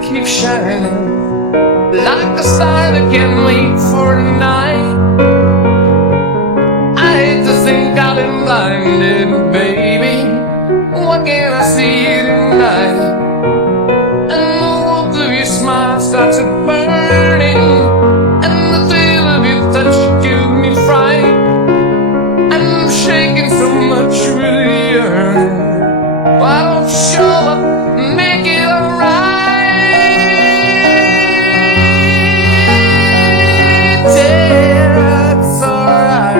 keeps shining like a star that can't wait for a night. I hate to think I've been blinded, baby. What can I see tonight? And the warmth of your smile starts to burning, and the thrill of your touch gives me fright. I'm shaking so much with the yearning. Why don't you show up and make it alright? Yeah, it's alright.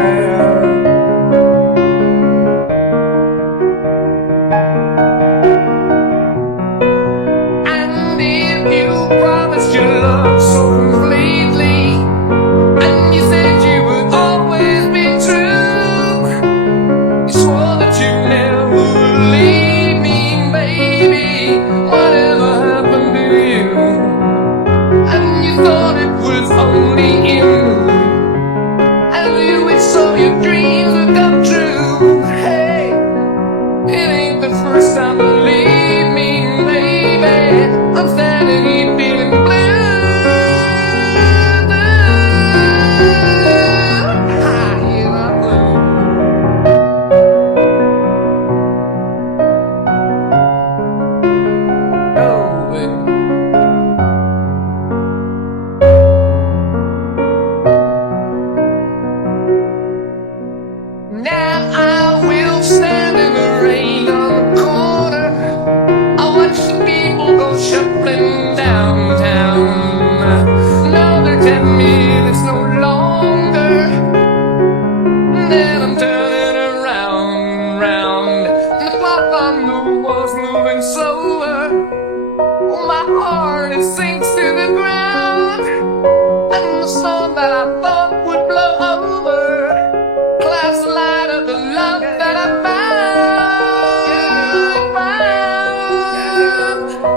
And if you promised your love so completely, and you said you would always be true, you swore that you never would leave me, baby. Whatever happened to you? And you thought it was only you, and you wished all your dreams would come true. Hey, it ain't the first time, believe me, baby. I'm standing here feeling blue. Now I will stand in the rain on the corner. I watch the people go shuffling downtown. Now they're 10 minutes no longer. Then I'm turning around, round. And the clock on the wall's moving slower. Oh, my heart, it sinks to the ground. And the storm that I thought would blow over clouds the light of the love that I found.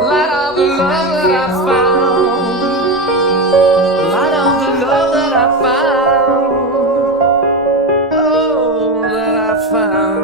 Light of the love that I found. Light of the love that I found. Oh, that I found.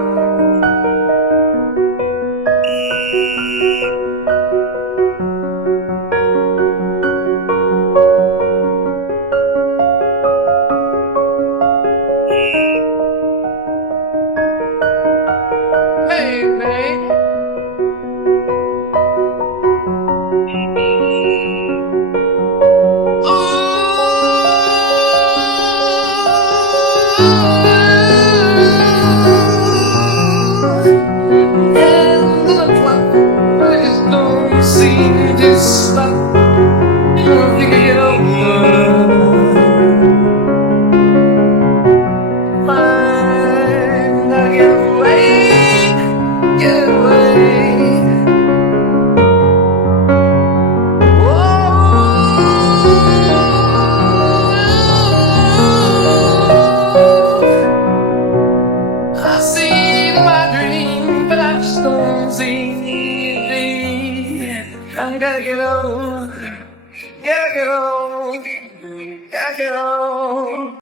Seem to stop, you'll get over. Fine, I'll get away, get away. I see my dream, but I just don't see. I gotta get on, gotta get on, gotta get on.